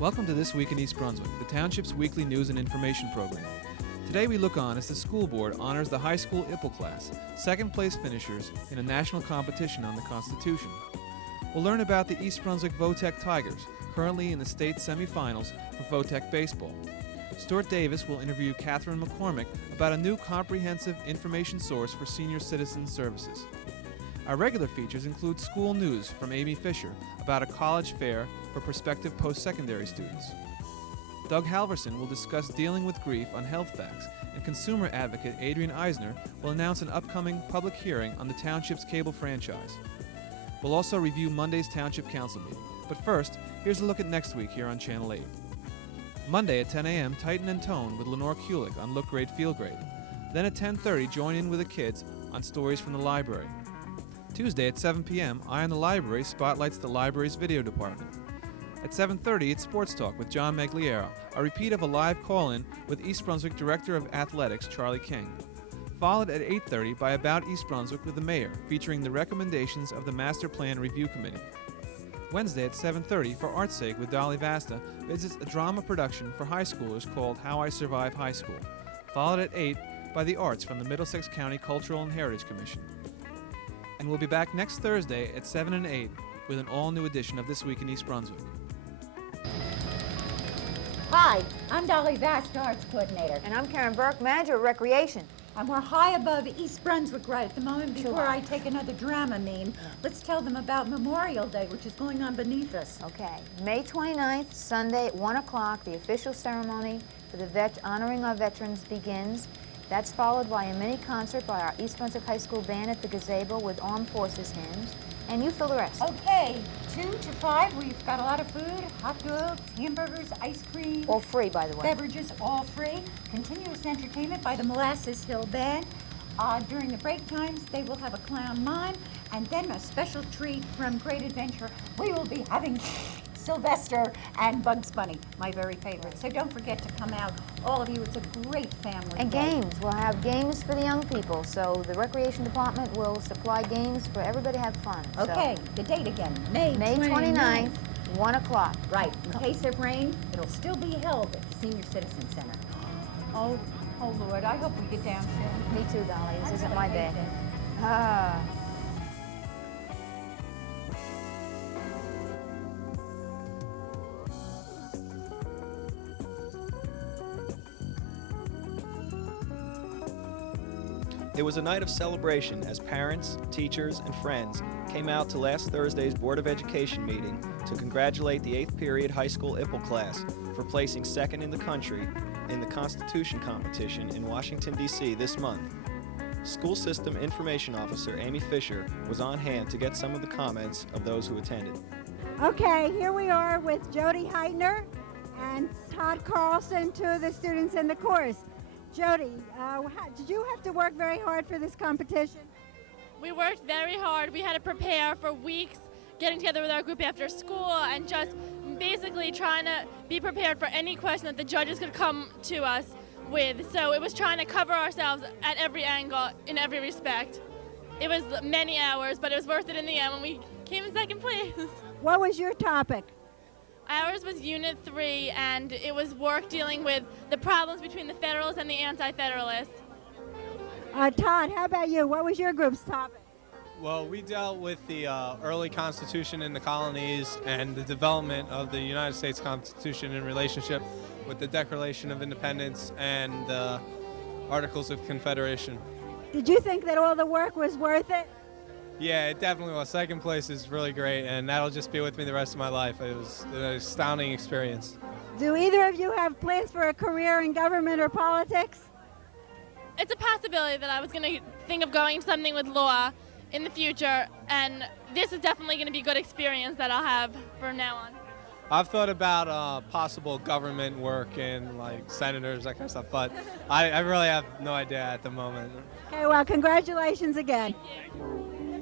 Welcome to This Week in East Brunswick, the Township's weekly news and information program. Today we look on as the school board honors the high school I.P.L.E. class, second place finishers in a national competition on the Constitution. We'll learn about the East Brunswick Votech Tigers, currently in the state semifinals for Votech baseball. Stuart Davis will interview Catherine McCormick about a new comprehensive information source for senior citizen services. Our regular features include school news from Amy Fisher about a college fair for prospective post-secondary students. Doug Halvorsen will discuss dealing with grief on health facts, and consumer advocate Adrian Eisner will announce an upcoming public hearing on the Township's cable franchise. We'll also review Monday's Township Council meeting. But first, here's a look at next week here on Channel 8. Monday at 10 a.m., Tighten and Tone with Lenore Kulik on Look Great, Feel Great. Then at 10:30, join in with the kids on Stories from the Library. Tuesday at 7 p.m., Eye on the Library spotlights the library's video department. At 7:30, it's Sports Talk with John Magliero, a repeat of a live call-in with East Brunswick Director of Athletics, Charlie King. Followed at 8:30 by About East Brunswick with the Mayor, featuring the recommendations of the Master Plan Review Committee. Wednesday at 7:30, For Art's Sake with Dolly Vasta, visits a drama production for high schoolers called How I Survive High School. Followed at 8 by The Arts from the Middlesex County Cultural and Heritage Commission. And we'll be back next Thursday at 7 and 8 with an all-new edition of This Week in East Brunswick. Hi, I'm Dolly Vasta, Arts Coordinator. And I'm Karen Burke, Manager of Recreation. And we're high above East Brunswick right at the moment. Before I take another Dramamine, let's tell them about Memorial Day, which is going on beneath us. Okay, May 29th, Sunday at 1 o'clock, the official ceremony for the honoring our veterans begins. That's followed by a mini concert by our East Brunswick High School band at the gazebo with Armed Forces hymns. And you fill the rest. Okay, 2 to 5, we've got a lot of food, hot dogs, hamburgers, ice cream. All free, by the way. Beverages, all free. Continuous entertainment by the Molasses Hill Band. During the break times, they will have a clown mime, and then a special treat from Great Adventure. We will be having Sylvester and Bugs Bunny, my very favorite. So don't forget to come out, all of you. It's a great family And day. games. We'll have games for the young people. So the Recreation Department will supply games for everybody to have fun. Okay, the date again, May 29th, 1 o'clock. Right, in case of rain, it'll still be held at the Senior Citizen Center. Oh Lord, I hope we get down soon. Me too, Dolly. This isn't my day. It was a night of celebration as parents, teachers, and friends came out to last Thursday's Board of Education meeting to congratulate the 8th period high school I.P.L.E. class for placing second in the country in the Constitution competition in Washington, D.C. this month. School System Information Officer Amy Fisher was on hand to get some of the comments of those who attended. Okay, here we are with Jody Heitner and Todd Carlson, two of the students in the course. Jody, did you have to work very hard for this competition? We worked very hard. We had to prepare for weeks, getting together with our group after school and just basically trying to be prepared for any question that the judges could come to us with. So it was trying to cover ourselves at every angle, in every respect. It was many hours, but it was worth it in the end when we came in second place. What was your topic? Ours was Unit 3, and it was work dealing with the problems between the Federalists and the Anti-Federalists. Todd, how about you? What was your group's topic? Well, we dealt with the early Constitution in the colonies and the development of the United States Constitution in relationship with the Declaration of Independence and the Articles of Confederation. Did you think that all the work was worth it? Yeah, it definitely was. Second place is really great, and that'll just be with me the rest of my life. It was an astounding experience. Do either of you have plans for a career in government or politics? It's a possibility that I was going to think of going something with law in the future, and this is definitely going to be a good experience that I'll have from now on. I've thought about possible government work and like senators, that kind of stuff, but I really have no idea at the moment. Okay, well, congratulations again. Thank you.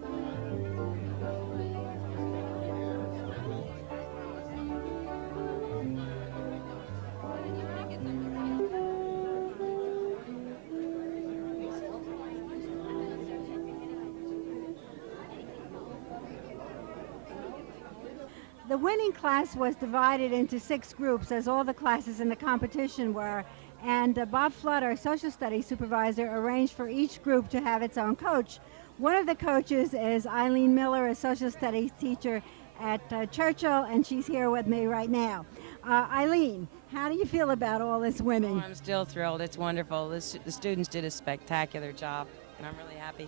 The The winning class was divided into 6 groups, as all the classes in the competition were, and Bob Flood, our social studies supervisor, arranged for each group to have its own coach. One of the coaches is Eileen Miller, a social studies teacher at Churchill, and she's here with me right now. Eileen, how do you feel about all this winning? Oh, I'm still thrilled. It's wonderful. The students did a spectacular job, and I'm really happy.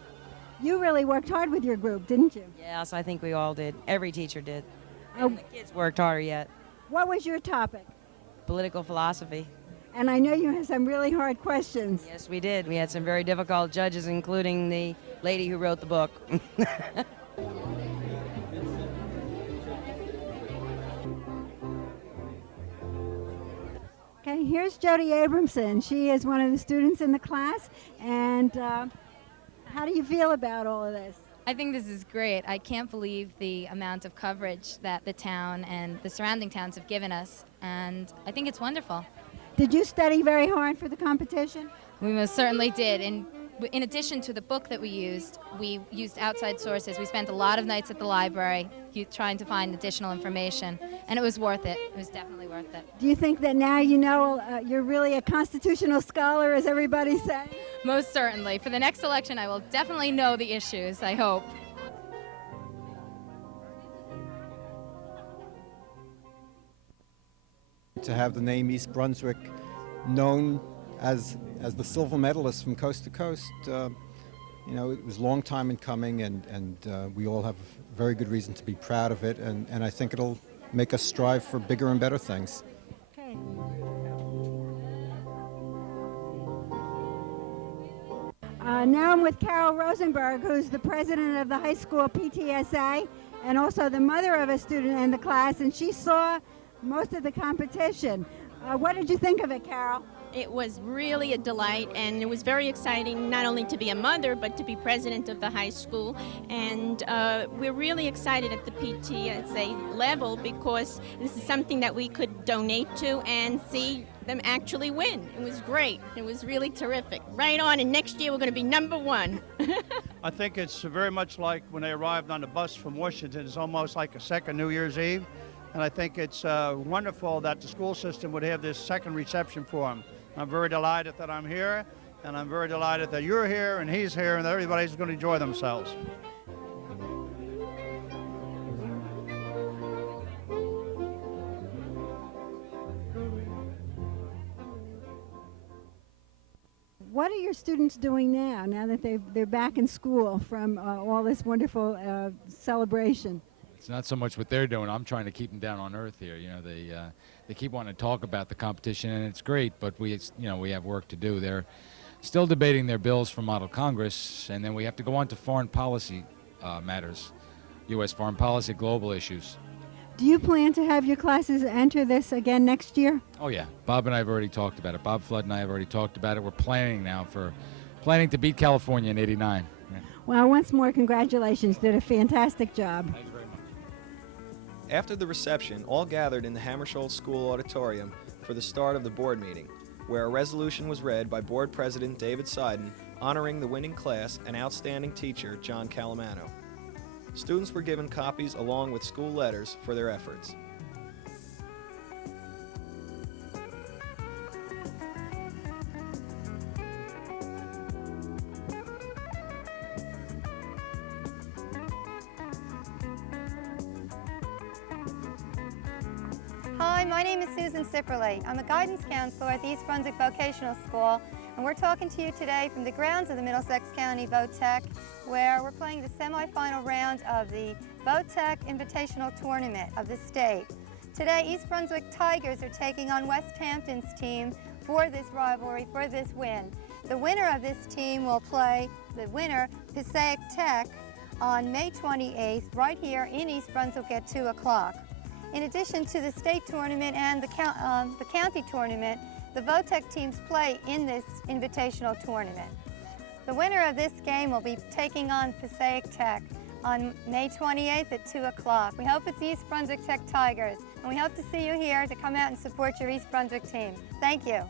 You really worked hard with your group, didn't you? Yes, I think we all did. Every teacher did. And the kids worked harder yet. What was your topic? Political philosophy. And I know you had some really hard questions. Yes, we did. We had some very difficult judges, including the lady who wrote the book. Okay, here's Jody Abramson. She is one of the students in the class. And how do you feel about all of this? I think this is great. I can't believe the amount of coverage that the town and the surrounding towns have given us, and I think it's wonderful. Did you study very hard for the competition? We most certainly did. And in addition to the book that we used outside sources. We spent a lot of nights at the library trying to find additional information, and it was worth it. It was definitely worth it. Do you think that now you know you're really a constitutional scholar, as everybody's saying? Most certainly. For the next election, I will definitely know the issues, I hope. To have the name East Brunswick known as the silver medalist from coast to coast, you know, it was a long time in coming, and we all have very good reason to be proud of it, and I think it'll make us strive for bigger and better things. Okay. Now I'm with Carol Rosenberg, who's the president of the high school PTSA and also the mother of a student in the class, and she saw most of the competition. What did you think of it, Carol? It was really a delight, and it was very exciting not only to be a mother but to be president of the high school. And we're really excited at the PTSA level because this is something that we could donate to and see them actually win. It was great. It was really terrific. Right on, and next year we're going to be #1. I think it's very much like when they arrived on the bus from Washington. It's almost like a second New Year's Eve. And I think it's wonderful that the school system would have this second reception for them. I'm very delighted that I'm here, and I'm very delighted that you're here and he's here and that everybody's going to enjoy themselves. What are your students doing now that they're back in school from all this wonderful celebration? It's not so much what they're doing. I'm trying to keep them down on earth here. You know, they keep wanting to talk about the competition, and it's great, but we have work to do. They're still debating their bills for Model Congress, and then we have to go on to foreign policy matters, U.S. foreign policy, global issues. Do you plan to have your classes enter this again next year? Oh yeah, Bob and I have already talked about it. Bob Flood and I have already talked about it. We're planning to beat California in '89. Yeah. Well, once more, congratulations. Did a fantastic job. Thank you very much. After the reception, all gathered in the Hammersholt School auditorium for the start of the board meeting, where a resolution was read by Board President David Seiden honoring the winning class and outstanding teacher John Calamano. Students were given copies along with school letters for their efforts. Hi, my name is Susan Sipperly. I'm a guidance counselor at the East Brunswick Vocational School, and we're talking to you today from the grounds of the Middlesex County VOTEC, where we're playing the semifinal round of the VOTEC Invitational Tournament of the state. Today, East Brunswick Tigers are taking on West Hampton's team for this rivalry, for this win. The winner of this team will play the winner, Passaic Tech, on May 28th, right here in East Brunswick at 2 o'clock. In addition to the state tournament and the county tournament, the VOTEC teams play in this invitational tournament. The winner of this game will be taking on Passaic Tech on May 28th at 2 o'clock. We hope it's East Brunswick Tech Tigers, and we hope to see you here to come out and support your East Brunswick team. Thank you.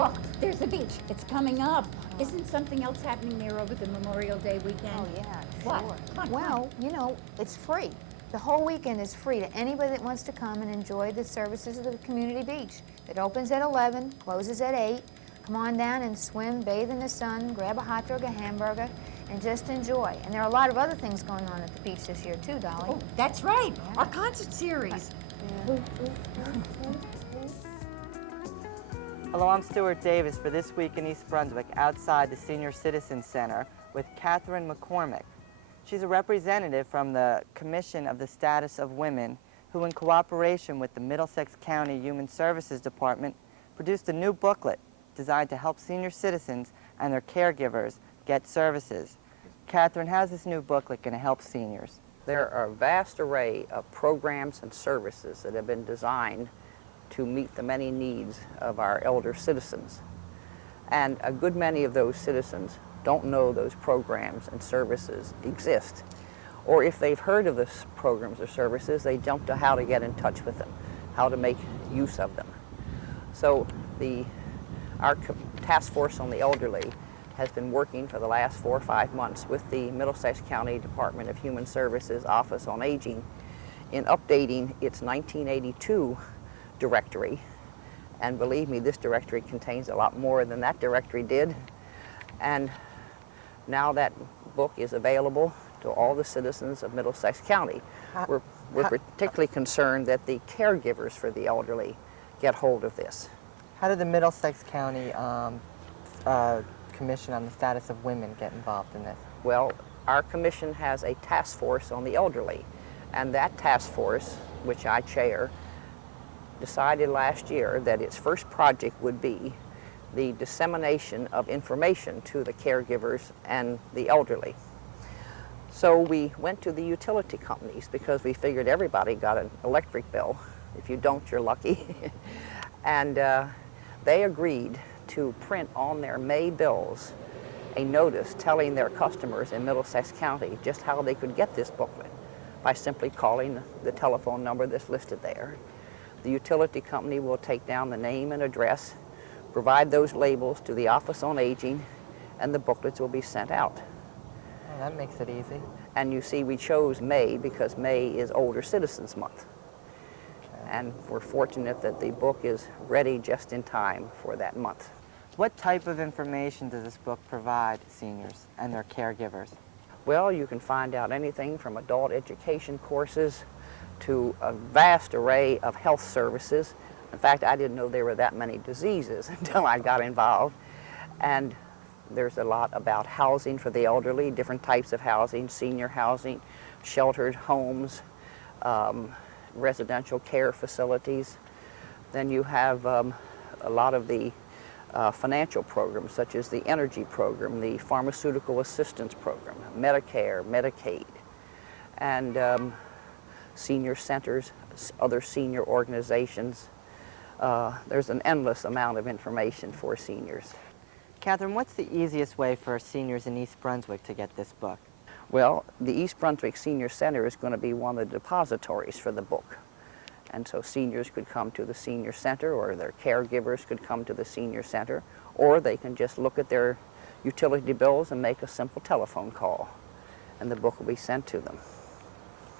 Look, there's the beach. It's coming up. Isn't something else happening there over the Memorial Day weekend? Oh, yeah, What? sure. Come on, Well, you know, it's free. The whole weekend is free to anybody that wants to come and enjoy the services of the community beach. It opens at 11, closes at 8. Come on down and swim, bathe in the sun, grab a hot dog, a hamburger, and just enjoy. And there are a lot of other things going on at the beach this year, too, Dolly. Oh, that's right. Our concert series. Hello, I'm Stuart Davis for This Week in East Brunswick outside the Senior Citizen Center with Catherine McCormick. She's a representative from the Commission of the Status of Women who, in cooperation with the Middlesex County Human Services Department, produced a new booklet designed to help senior citizens and their caregivers get services. Catherine, how's this new booklet going to help seniors? There are a vast array of programs and services that have been designed to meet the many needs of our elder citizens. And a good many of those citizens don't know those programs and services exist. Or if they've heard of those programs or services, they jump to how to get in touch with them, how to make use of them. So our task force on the elderly has been working for the last 4 or 5 months with the Middlesex County Department of Human Services Office on Aging in updating its 1982 directory. And believe me, this directory contains a lot more than that directory did. And now that book is available to all the citizens of Middlesex County. We're particularly concerned that the caregivers for the elderly get hold of this. How did the Middlesex County Commission on the Status of Women get involved in this? Well, our commission has a task force on the elderly, and that task force, which I chair, decided last year that its first project would be the dissemination of information to the caregivers and the elderly. So we went to the utility companies because we figured everybody got an electric bill. If you don't, you're lucky. And they agreed to print on their May bills a notice telling their customers in Middlesex County just how they could get this booklet by simply calling the telephone number that's listed there. The utility company will take down the name and address, provide those labels to the Office on Aging, and the booklets will be sent out. Oh, that makes it easy. And you see, we chose May because May is Older Citizens Month. Okay. And we're fortunate that the book is ready just in time for that month. What type of information does this book provide seniors and their caregivers? Well, you can find out anything from adult education courses to a vast array of health services. In fact, I didn't know there were that many diseases until I got involved. And there's a lot about housing for the elderly, different types of housing, senior housing, sheltered homes, residential care facilities. Then you have a lot of the financial programs, such as the energy program, the pharmaceutical assistance program, Medicare, Medicaid, and senior centers, other senior organizations. There's an endless amount of information for seniors. Catherine, what's the easiest way for seniors in East Brunswick to get this book? Well, the East Brunswick Senior Center is going to be one of the depositories for the book. And so seniors could come to the senior center, or their caregivers could come to the senior center, or they can just look at their utility bills and make a simple telephone call, and the book will be sent to them.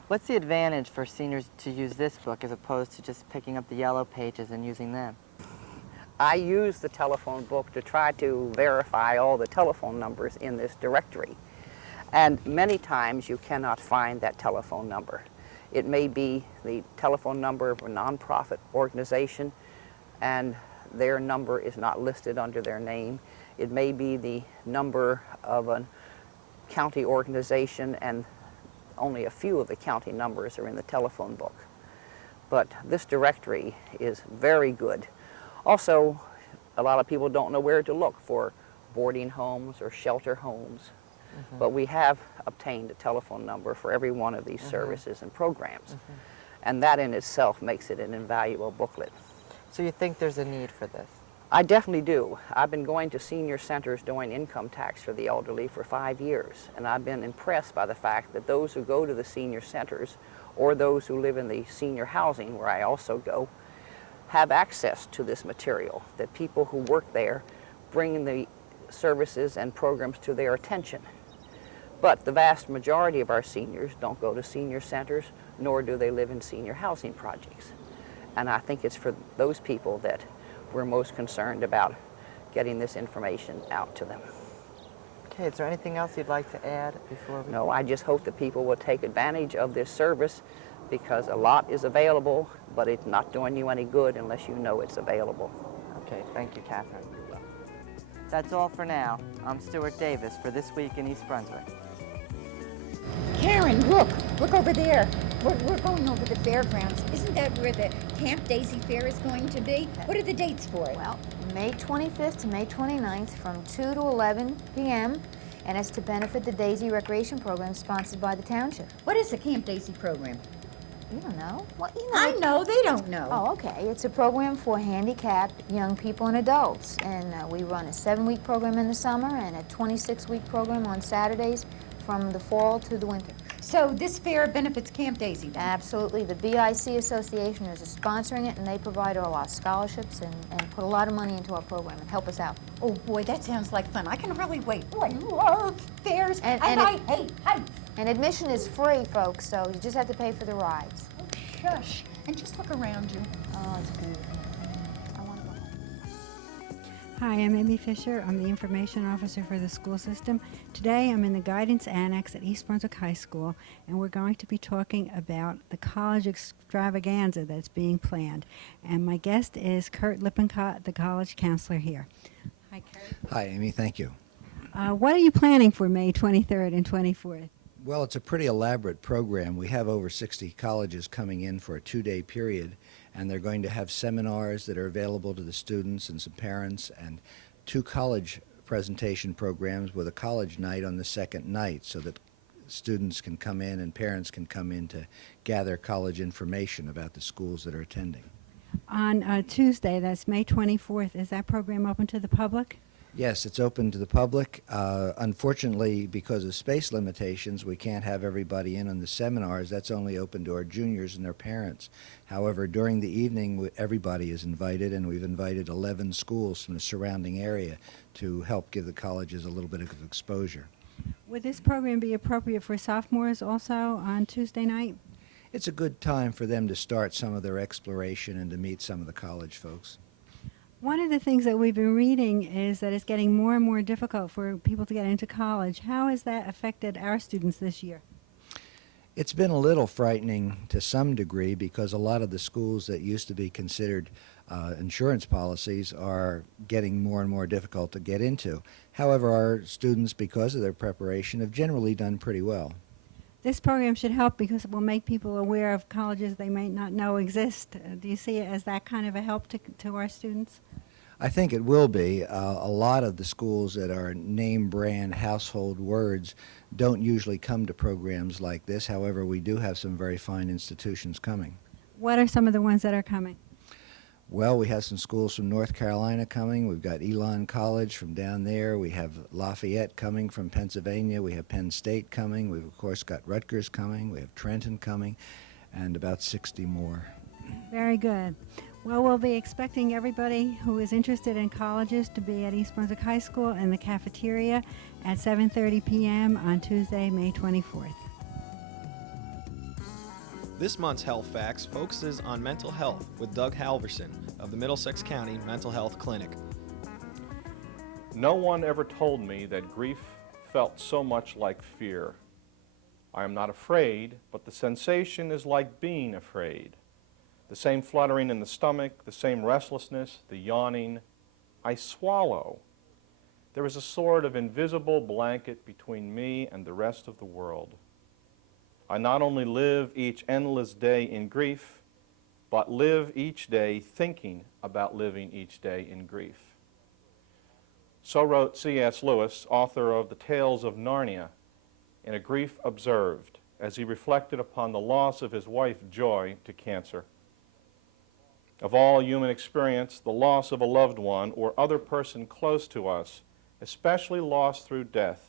What's the advantage for seniors to use this book as opposed to just picking up the yellow pages and using them? I use the telephone book to try to verify all the telephone numbers in this directory. And many times you cannot find that telephone number. It may be the telephone number of a nonprofit organization and their number is not listed under their name. It may be the number of a county organization and only a few of the county numbers are in the telephone book. But this directory is very good. Also, a lot of people don't know where to look for boarding homes or shelter homes. But we have obtained a telephone number for every one of these services and programs. And that in itself makes it an invaluable booklet. So you think there's a need for this? I definitely do. I've been going to senior centers doing income tax for the elderly for 5 years. And I've been impressed by the fact that those who go to the senior centers or those who live in the senior housing, where I also go, have access to this material, that people who work there bring the services and programs to their attention. But the vast majority of our seniors don't go to senior centers, nor do they live in senior housing projects. And I think it's for those people that we're most concerned about getting this information out to them. Okay, is there anything else you'd like to add before we... No, I just hope that people will take advantage of this service, because a lot is available, but it's not doing you any good unless you know it's available. Okay, thank you, Catherine. That's all for now. I'm Stuart Davis for This Week in East Brunswick. Karen, look over there. We're going over the fairgrounds. Isn't that where the Camp Daisy Fair is going to be? What are the dates for it? Well, May 25th to May 29th from 2 to 11 p.m. and it's to benefit the Daisy Recreation Program sponsored by the township. What is the Camp Daisy program? You don't know? Well, you know. I know, they don't know. Oh, okay. It's a program for handicapped young people and adults. And we run a 7-week program in the summer and a 26-week program on Saturdays from the fall to the winter. So this fair benefits Camp Daisy then? Absolutely. The BIC Association is sponsoring it, and they provide all our scholarships and put a lot of money into our program and help us out. Oh boy, that sounds like fun. I can hardly wait. Oh, I love fairs, and I hate heights. And admission is free, folks, so you just have to pay for the rides. Oh, shush. And just look around you. Oh, it's beautiful. Hi, I'm Amy Fisher. I'm the Information Officer for the school system. Today I'm in the Guidance Annex at East Brunswick High School, and we're going to be talking about the college extravaganza that's being planned. And my guest is Kurt Lippincott, the college counselor here. Hi, Kurt. Hi, Amy. Thank you. What are you planning for May 23rd and 24th? Well, it's a pretty elaborate program. We have over 60 colleges coming in for a 2-day period, and they're going to have seminars that are available to the students and some parents, and 2 college presentation programs with a college night on the second night, so that students can come in and parents can come in to gather college information about the schools that are attending. On Tuesday, that's May 24th, is that program open to the public? Yes, it's open to the public. Unfortunately, because of space limitations, we can't have everybody in on the seminars. That's only open to our juniors and their parents. However, during the evening, everybody is invited, and we've invited 11 schools from the surrounding area to help give the colleges a little bit of exposure. Would this program be appropriate for sophomores also on Tuesday night? It's a good time for them to start some of their exploration and to meet some of the college folks. One of the things that we've been reading is that it's getting more and more difficult for people to get into college. How has that affected our students this year? It's been a little frightening to some degree, because a lot of the schools that used to be considered insurance policies are getting more and more difficult to get into. However, our students, because of their preparation, have generally done pretty well. This program should help because it will make people aware of colleges they might not know exist. Do you see it as that kind of a help to our students? I think it will be. A lot of the schools that are name brand household words don't usually come to programs like this. However, we do have some very fine institutions coming. What are some of the ones that are coming? Well, we have some schools from North Carolina coming. We've got Elon College from down there. We have Lafayette coming from Pennsylvania. We have Penn State coming. We've, of course, got Rutgers coming. We have Trenton coming, and about 60 more. Very good. Well, we'll be expecting everybody who is interested in colleges to be at East Brunswick High School in the cafeteria at 7:30 p.m. on Tuesday, May 24th. This month's Health Facts focuses on mental health with Doug Halvorsen of the Middlesex County Mental Health Clinic. No one ever told me that grief felt so much like fear. I am not afraid, but the sensation is like being afraid. The same fluttering in the stomach, the same restlessness, the yawning. I swallow. There is a sort of invisible blanket between me and the rest of the world. I not only live each endless day in grief, but live each day thinking about living each day in grief. So wrote C.S. Lewis, author of The Tales of Narnia, in A Grief Observed, as he reflected upon the loss of his wife Joy to cancer. Of all human experience, the loss of a loved one or other person close to us, especially loss through death,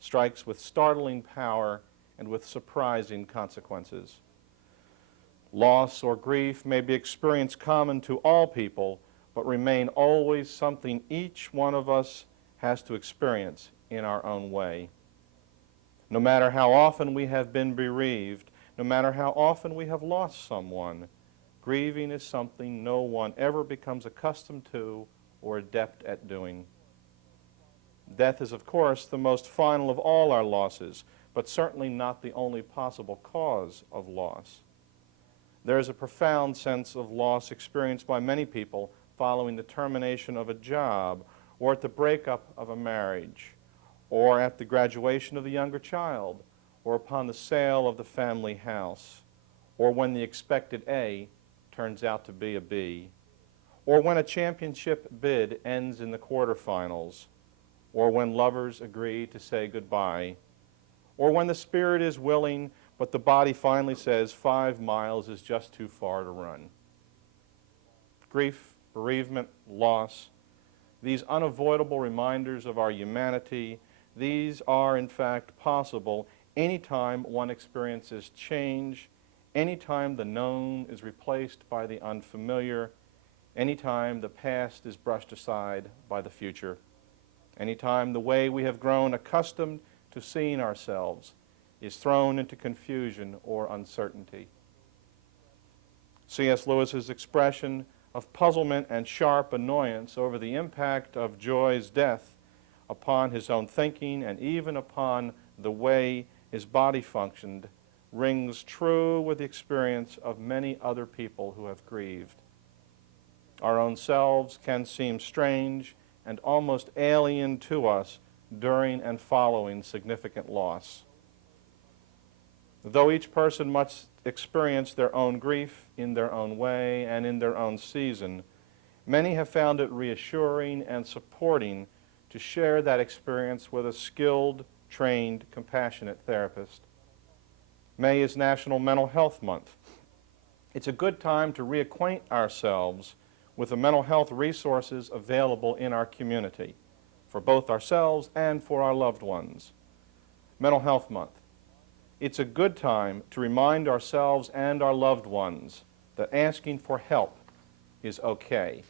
strikes with startling power and with surprising consequences. Loss or grief may be experienced common to all people, but remain always something each one of us has to experience in our own way. No matter how often we have been bereaved, no matter how often we have lost someone, grieving is something no one ever becomes accustomed to or adept at doing. Death is, of course, the most final of all our losses, but certainly not the only possible cause of loss. There is a profound sense of loss experienced by many people following the termination of a job, or at the breakup of a marriage, or at the graduation of the younger child, or upon the sale of the family house, or when the expected A turns out to be a B, or when a championship bid ends in the quarterfinals, or when lovers agree to say goodbye, or when the spirit is willing but the body finally says 5 miles is just too far to run. Grief, bereavement, loss, these unavoidable reminders of our humanity, these are in fact possible anytime one experiences change, anytime the known is replaced by the unfamiliar, anytime the past is brushed aside by the future, anytime the way we have grown accustomed to seeing ourselves is thrown into confusion or uncertainty. C.S. Lewis's expression of puzzlement and sharp annoyance over the impact of Joy's death upon his own thinking and even upon the way his body functioned rings true with the experience of many other people who have grieved. Our own selves can seem strange and almost alien to us during and following significant loss. Though each person must experience their own grief in their own way and in their own season, many have found it reassuring and supporting to share that experience with a skilled, trained, compassionate therapist. May is National Mental Health Month. It's a good time to reacquaint ourselves with the mental health resources available in our community, for both ourselves and for our loved ones. Mental Health Month. It's a good time to remind ourselves and our loved ones that asking for help is okay.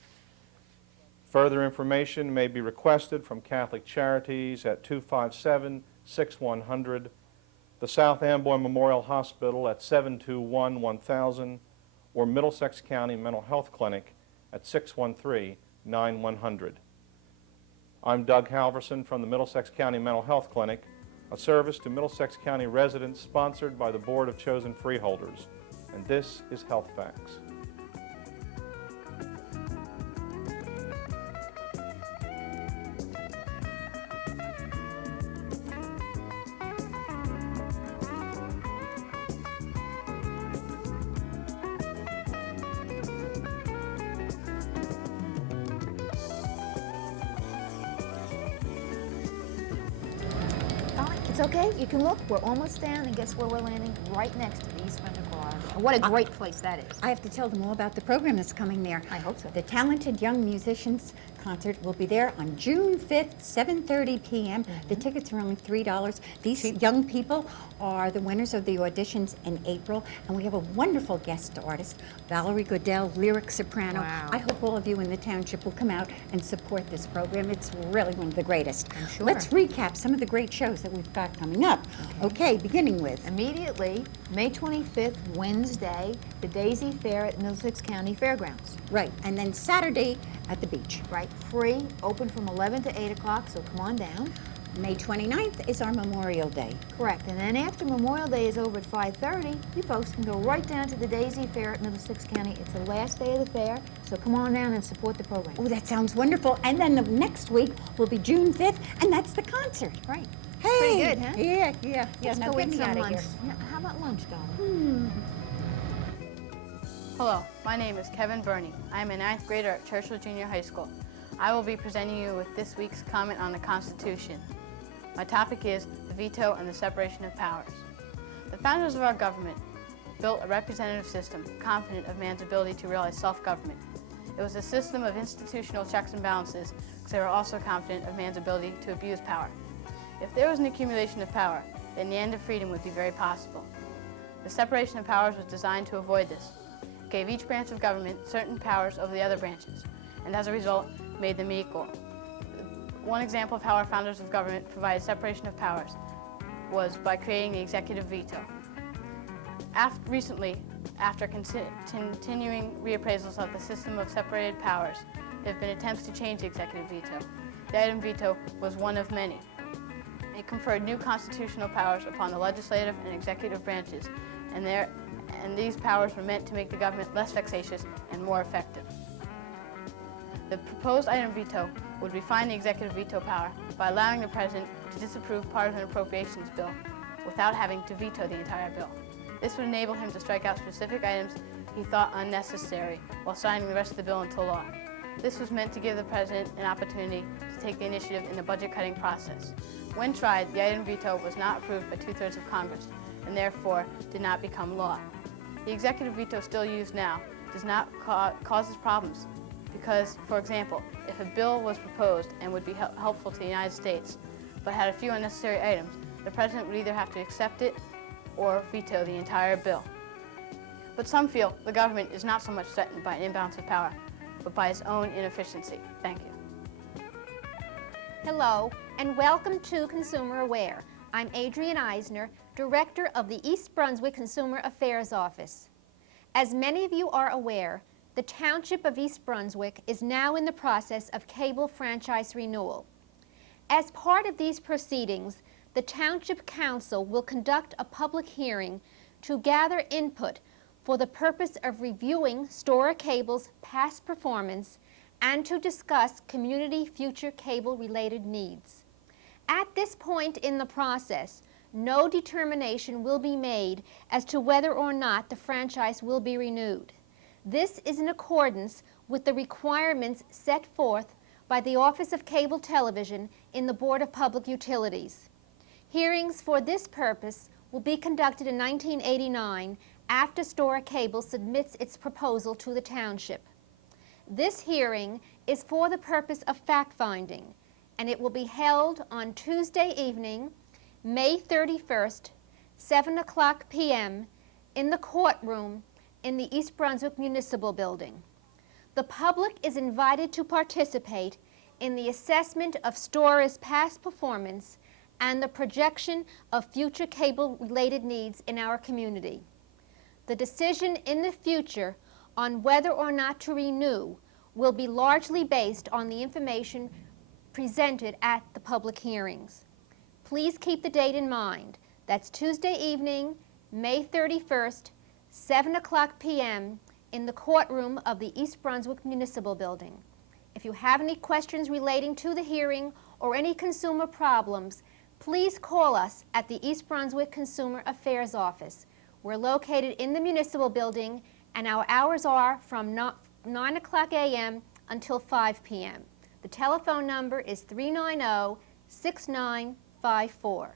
Further information may be requested from Catholic Charities at 257-6100, the South Amboy Memorial Hospital at 721-1000, or Middlesex County Mental Health Clinic at 613-9100. I'm Doug Halvorsen from the Middlesex County Mental Health Clinic, a service to Middlesex County residents sponsored by the Board of Chosen Freeholders, and this is Health Facts. It's okay, you can look, we're almost down, and guess where we're landing? Right next to the East Brunswick Garage. What a great place that is. I have to tell them all about the program that's coming there. I hope so. The Talented Young Musicians concert will be there on June 5th, 7:30 p.m. The tickets are only $3. These young people are the winners of the auditions in April, and we have a wonderful guest artist, Valerie Goodell, lyric soprano. Wow. I hope all of you in the township will come out and support this program. It's really one of the greatest. I'm sure. Let's recap some of the great shows that we've got coming up. Okay, beginning with immediately, May 25th, Wednesday, the Daisy Fair at Middlesex County Fairgrounds. Right, and then Saturday at the beach. Right, free, open from 11 to 8 o'clock, so come on down. May 29th is our Memorial Day. Correct, and then after Memorial Day is over at 5:30, you folks can go right down to the Daisy Fair at Middlesex County. It's the last day of the fair, so come on down and support the program. Oh, that sounds wonderful. And then the next week will be June 5th, and that's the concert. Right. Hey! Pretty good, huh? Yeah. Let's Now go get eat me some out of lunch. here. Now, how about lunch, darling? Hello, my name is Kevin Burney. I am a 9th grader at Churchill Junior High School. I will be presenting you with this week's comment on the Constitution. My topic is the veto and the separation of powers. The founders of our government built a representative system confident of man's ability to realize self-government. It was a system of institutional checks and balances because they were also confident of man's ability to abuse power. If there was an accumulation of power, then the end of freedom would be very possible. The separation of powers was designed to avoid this. It gave each branch of government certain powers over the other branches, and as a result, made them equal. One example of how our founders of government provided separation of powers was by creating the executive veto. Recently, after continuing reappraisals of the system of separated powers, there have been attempts to change the executive veto. The item veto was one of many. It conferred new constitutional powers upon the legislative and executive branches, and these powers were meant to make the government less vexatious and more effective. The proposed item veto would refine the executive veto power by allowing the President to disapprove part of an appropriations bill without having to veto the entire bill. This would enable him to strike out specific items he thought unnecessary while signing the rest of the bill into law. This was meant to give the President an opportunity to take the initiative in the budget-cutting process. When tried, the item veto was not approved by 2/3 of Congress and therefore did not become law. The executive veto still used now does not causes problems because, for example, if a bill was proposed and would be helpful to the United States but had a few unnecessary items, the President would either have to accept it or veto the entire bill. But some feel the government is not so much threatened by an imbalance of power, but by its own inefficiency. Thank you. Hello, and welcome to Consumer Aware. I'm Adrienne Eisner, Director of the East Brunswick Consumer Affairs Office. As many of you are aware, the Township of East Brunswick is now in the process of cable franchise renewal. As part of these proceedings, the Township Council will conduct a public hearing to gather input for the purpose of reviewing Stora Cable's past performance and to discuss community future cable-related needs. At this point in the process, no determination will be made as to whether or not the franchise will be renewed. This is in accordance with the requirements set forth by the Office of Cable Television in the Board of Public Utilities. Hearings for this purpose will be conducted in 1989 after Stora Cable submits its proposal to the Township. This hearing is for the purpose of fact-finding, and it will be held on Tuesday evening, May 31st, 7:00 p.m. in the courtroom in the East Brunswick Municipal Building. The public is invited to participate in the assessment of Stora's past performance and the projection of future cable-related needs in our community. The decision in the future on whether or not to renew will be largely based on the information presented at the public hearings. Please keep the date in mind. That's Tuesday evening, May 31st, 7:00 p.m. in the courtroom of the East Brunswick Municipal Building. If you have any questions relating to the hearing or any consumer problems, please call us at the East Brunswick Consumer Affairs Office. We're located in the Municipal Building, and our hours are from 9:00 a.m. until 5 p.m. The telephone number is 390-6954.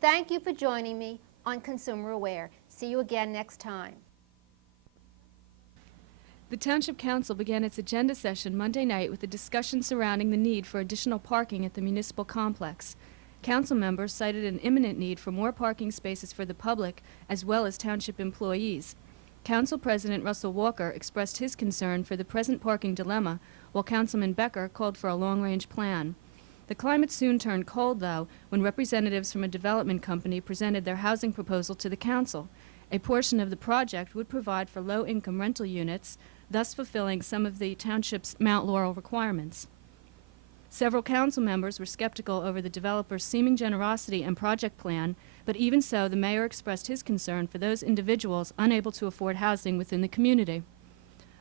Thank you for joining me on Consumer Aware. See you again next time. The Township Council began its agenda session Monday night with a discussion surrounding the need for additional parking at the municipal complex. Council members cited an imminent need for more parking spaces for the public as well as Township employees. Council President Russell Walker expressed his concern for the present parking dilemma, while Councilman Becker called for a long-range plan. The climate soon turned cold, though, when representatives from a development company presented their housing proposal to the council. A portion of the project would provide for low-income rental units, thus fulfilling some of the township's Mount Laurel requirements. Several council members were skeptical over the developer's seeming generosity and project plan, but even so, the mayor expressed his concern for those individuals unable to afford housing within the community.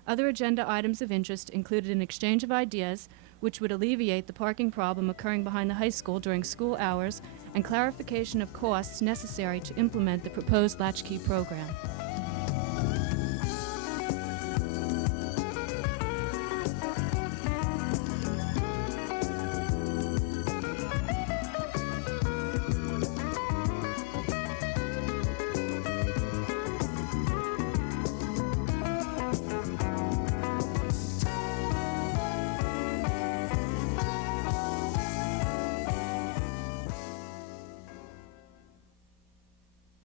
Other agenda items of interest included an exchange of ideas, which would alleviate the parking problem occurring behind the high school during school hours, and clarification of costs necessary to implement the proposed latchkey program.